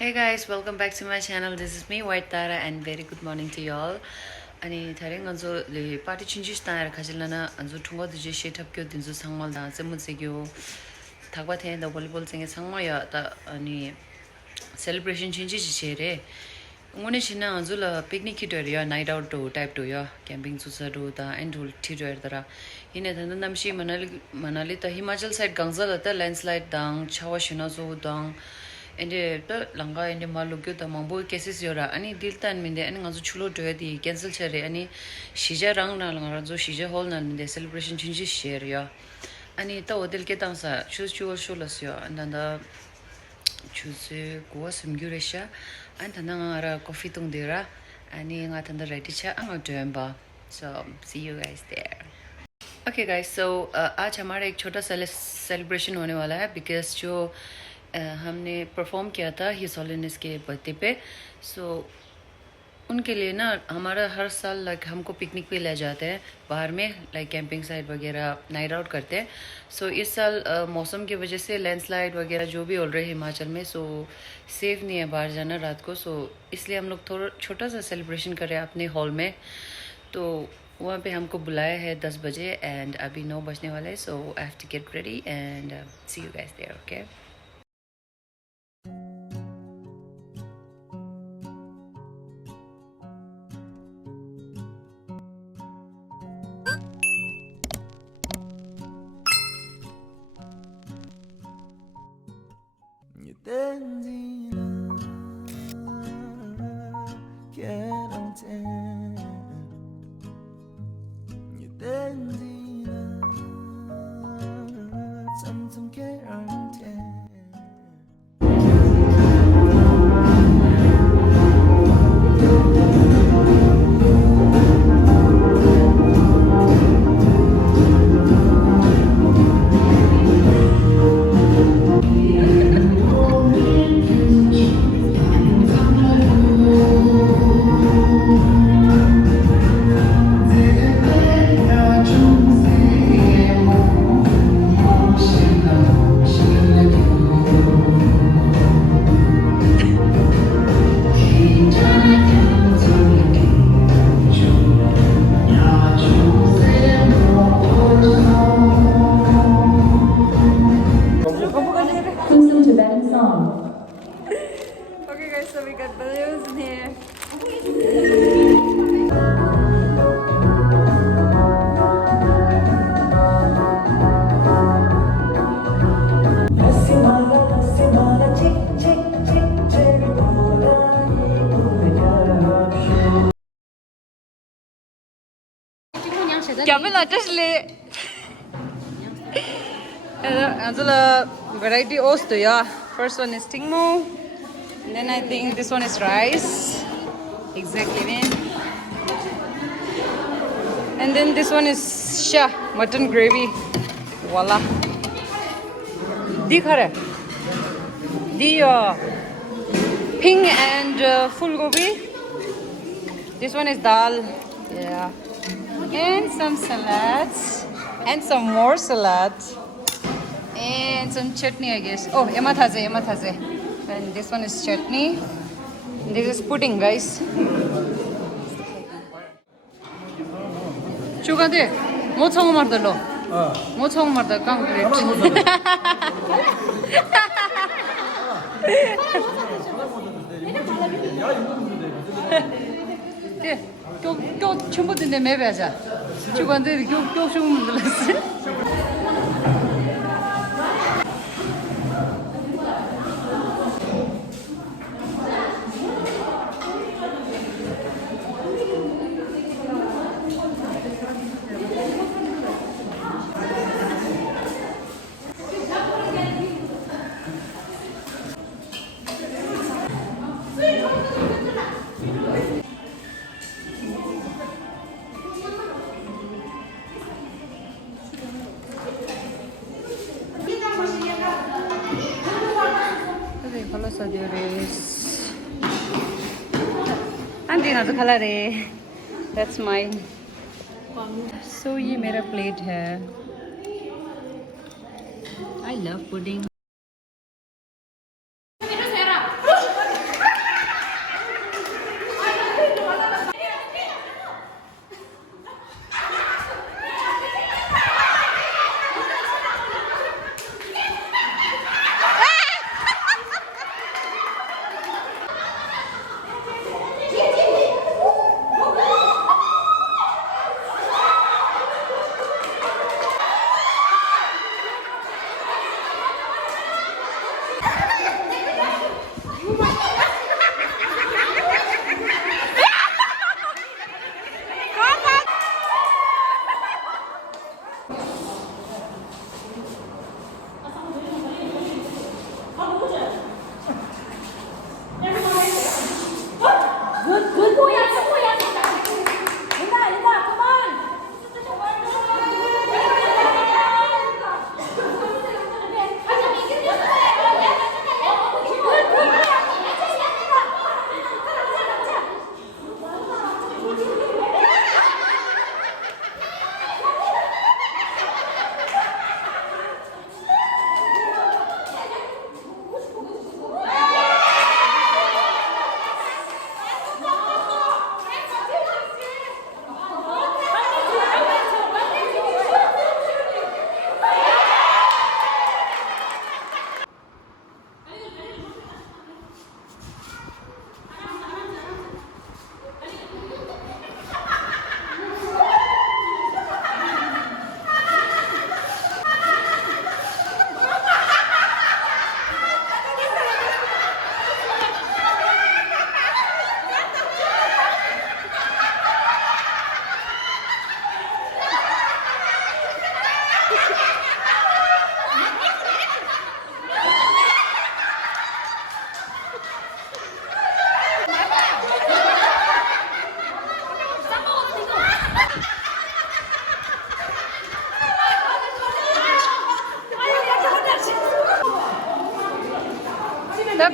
Hey guys, welcome back to my channel. This is me, White Tara, and very good morning to y'all. Ani tharing anzo le party chinjish tayar khajilana anzo thungo dije shetap kyo dinzo sangmal da zemun segyo thakwa the da volleyball senge sangma ya ta ani celebration chinjish chere ngone china anzo la picnic kit ya night out to type to ya camping susa do da and ul thidwer dara ine than namshi manali ta himachal side gangzal ta landslide dang chawa shina zo dang ende the langa ende malugyo da mambo cases yora ani diltan minde ani ngazu chulo doya di cancel chare ani shija rang na langa zo shija hall na minde celebration chinji share ya ani ta odel ke tangsa choose chuo sholas yo andanda choose go simgyuresha an tanda ara coffee tung dira ani nga tanda ready cha anga doemba so see you guys there. Okay guys, so आज हमारा एक छोटा सा celebration होने वाला है because जो हमने परफॉर्म किया था हिज हॉलीनेस के बर्थडे पे सो उनके लिए ना हमारा हर साल लाइक हमको पिकनिक पे ले जाते हैं बाहर में लाइक कैंपिंग साइट वगैरह नाइट आउट करते हैं सो इस साल मौसम की वजह से लैंडस्लाइड वगैरह जो भी हो रहे हैं हिमाचल में सो सेफ नहीं है बाहर जाना रात को सो इसलिए हम लोग थोड़ा छोटा सा सेलिब्रेशन करें अपने हॉल में तो वहाँ पे हमको बुलाया है 10 बजे एंड अभी 9 बजने वाले हैं so I have to get ready and see you guys there okay. Tibetan song. Okay guys, so we got balloons in here. क्या बोला टसले variety osto yeah. First one is tingmo, and then I think this one is rice. Exactly, man. And then this one is mutton gravy. Voila. Di khare. Di ping and full gobi. This one is dal. Yeah. And some salads. And some more salads. And some chutney, I guess. Oh, emathaze. And this one is chutney. This is pudding, guys. Chugade, mo chong mardalo. Mo chong marda complete. Go chumbo dinde maybe aja. Chugande go shum mardalo. That's mine. So ये मेरा plate है. I love pudding.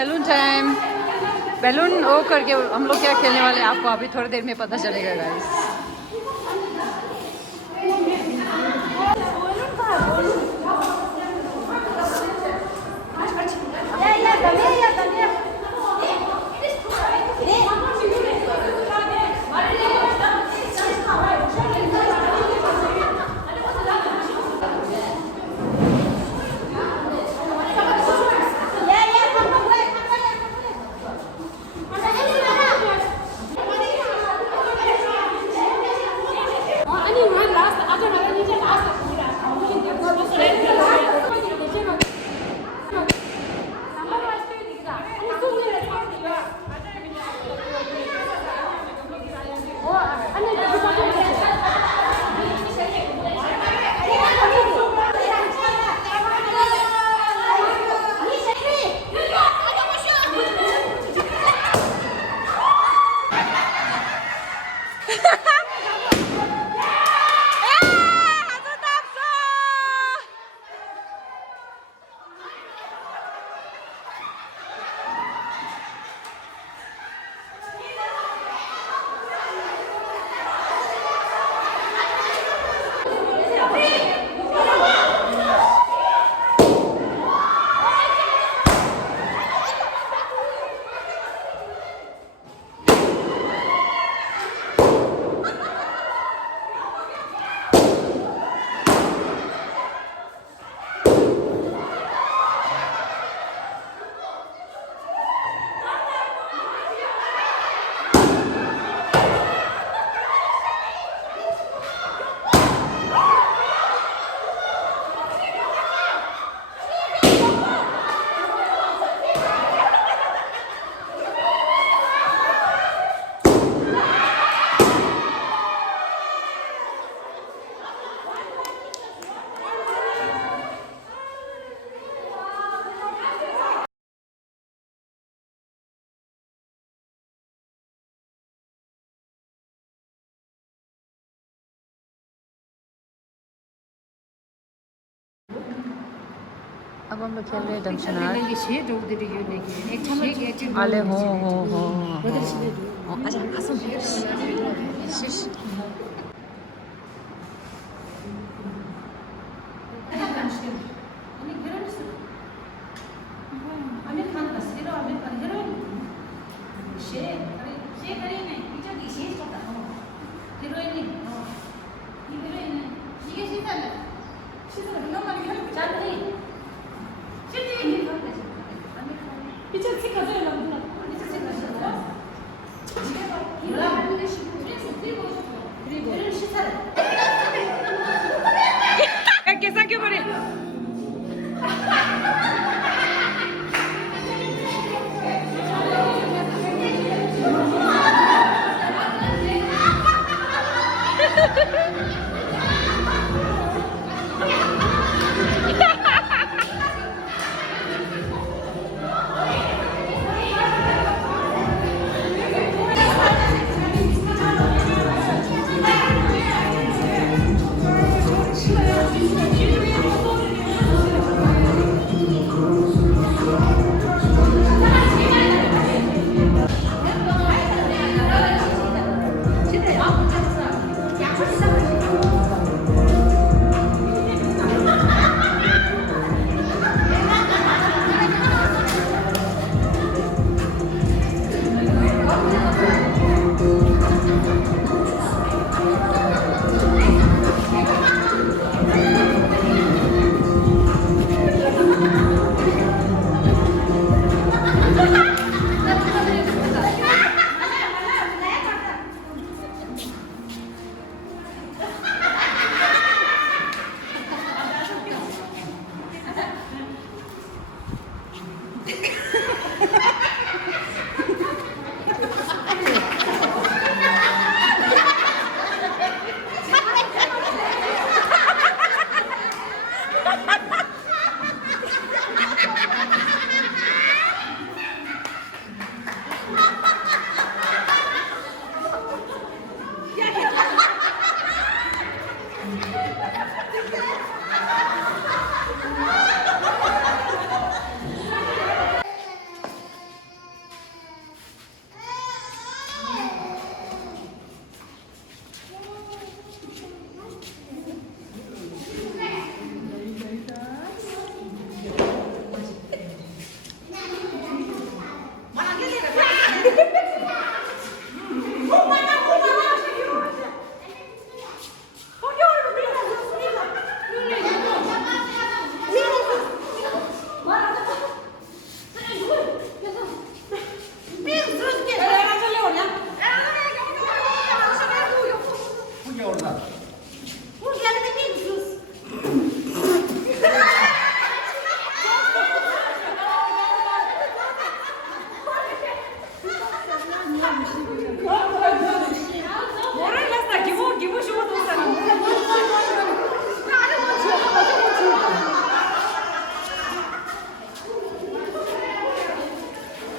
Balloon time balloon वो करके हम लोग क्या खेलने वाले हैं आपको अभी थोड़ी देर में पता चलेगा गाइस अब हम लोग खेल रहे हैं दमशनार आले हो अच्छा 가서 शीश कैसा क्यों बने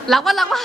Lakwa, lakwa.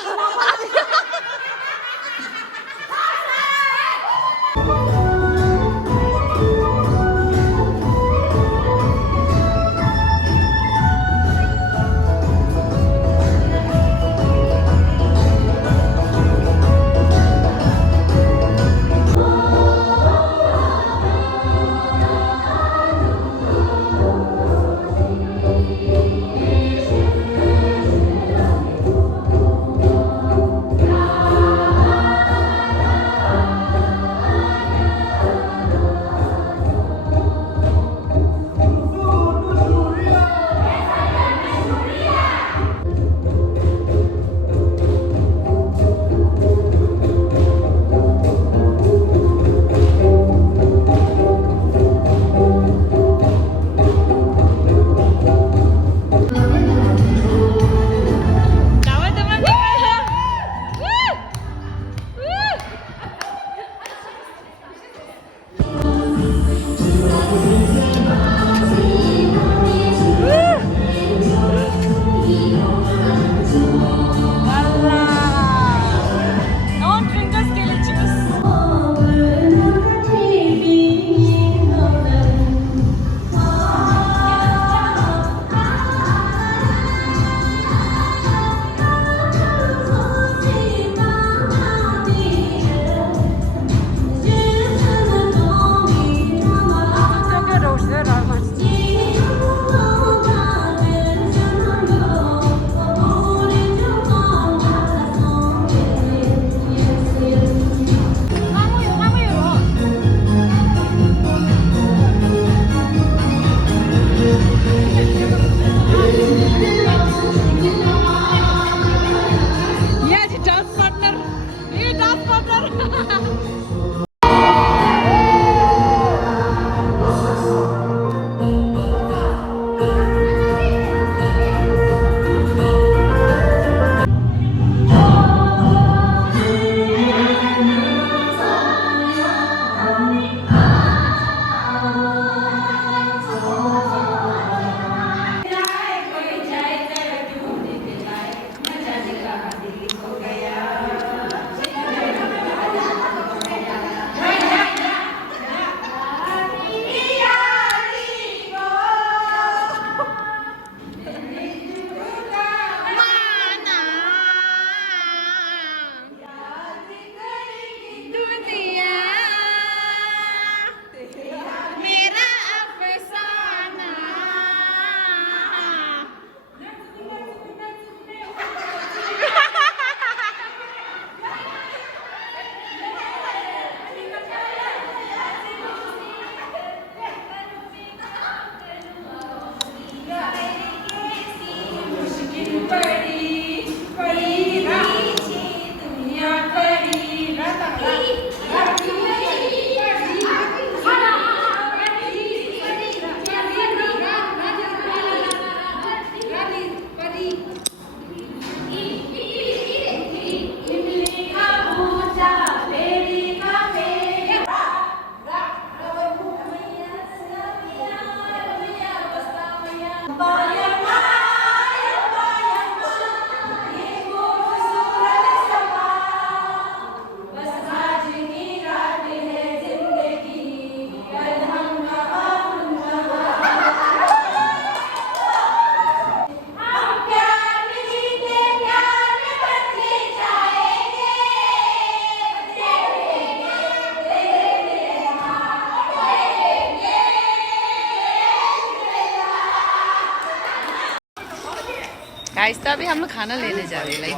गाइस तो अभी हम लोग खाना लेने जा रहे हैं लाइक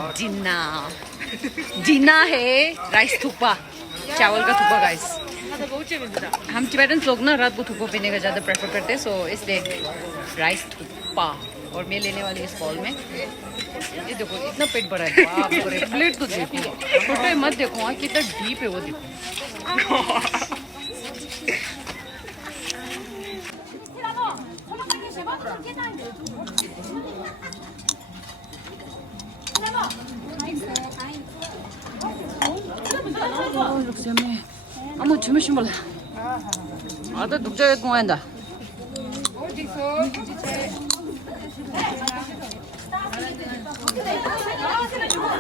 जिन्ना है राइस थुक्पा चावल का थुक्पा गाइस हम टिबेटन लोग ना रात को थुक्पा पीने का ज़्यादा प्रेफर करते हैं सो इसलिए राइस थुक्पा और मैं लेने वाली इस बॉल में ये देखो इतना पेट भरा है बाप रे प्लेट तो देखो फोटो मत देखो वहाँ कितना डीप है वो देखो looks yummy. I'm not too much more. Ada dukja ek moenda.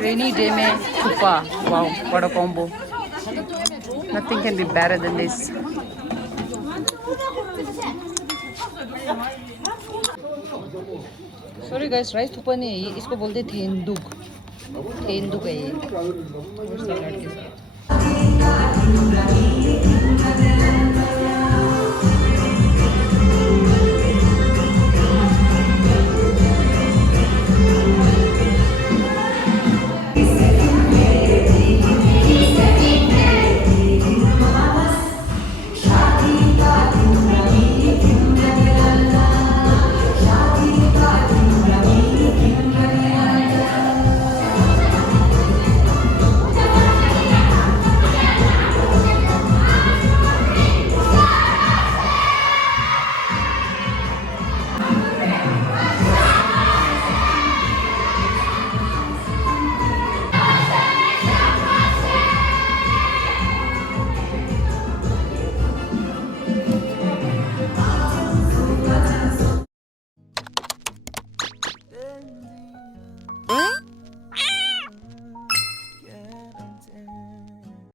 Rainy day mein thuppa. Wow, what a combo. Nothing can be better than this. Sorry guys, rice thuppa नहीं है, इसको बोलते थेंदुक है ये। और सलाद के साथ।